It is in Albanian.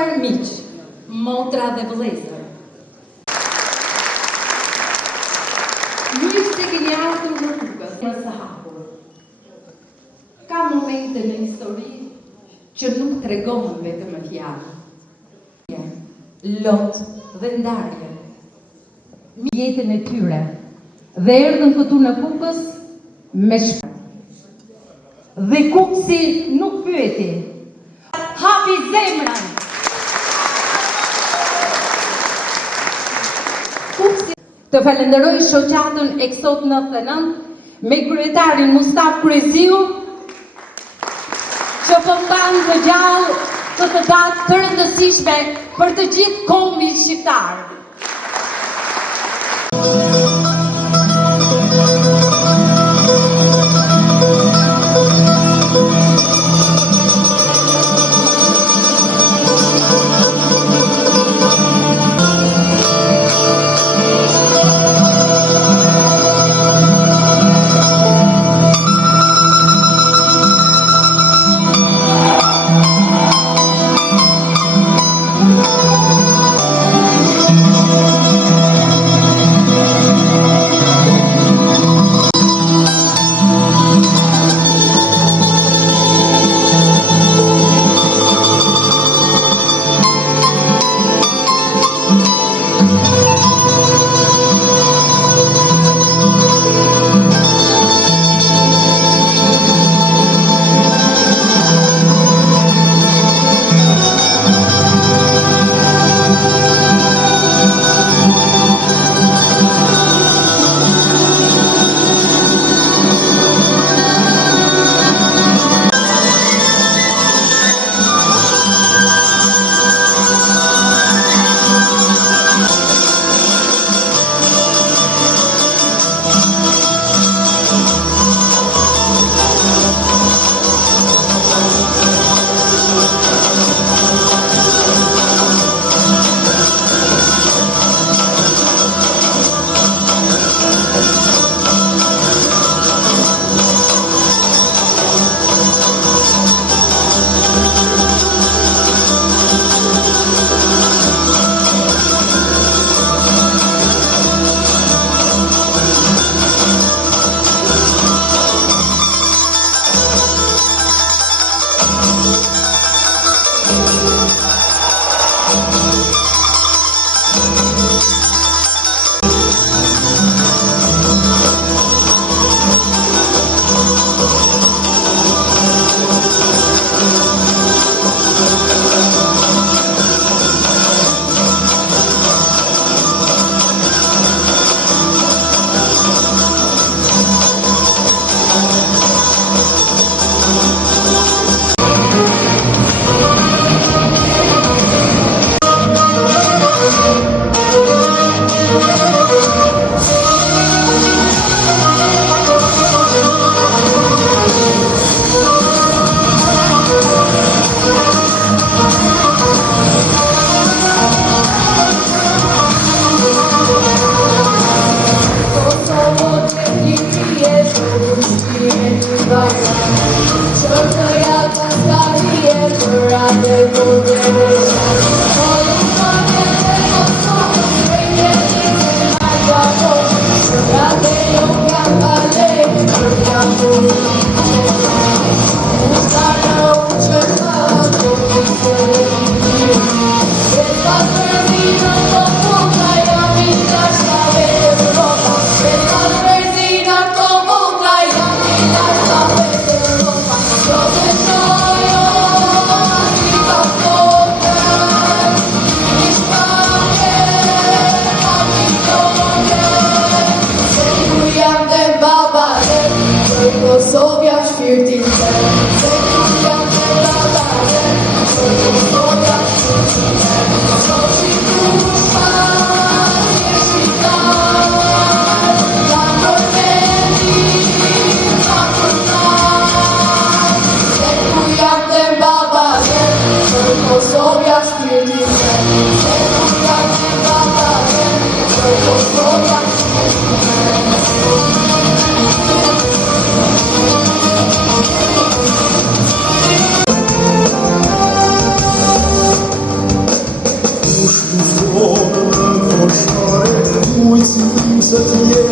nderuar miq, motra dhe vëllezër. Miq të keni ardhur në rrugës së hapur. Ka momente në histori që nuk tregohen vetëm me fjalë. Lot dhe ndarje. Jetën e tyre dhe erdhën këtu në Kukës me shpërë. Dhe Kuksi nuk pyeti, hapi zemrën. Kuksi të falenderoj shoqatën e kësot 99 me kryetarin Mustaf Kreziu që përmban të gjallë këtë datë të rëndësishme për të gjithë kombin shqiptar. se të jetë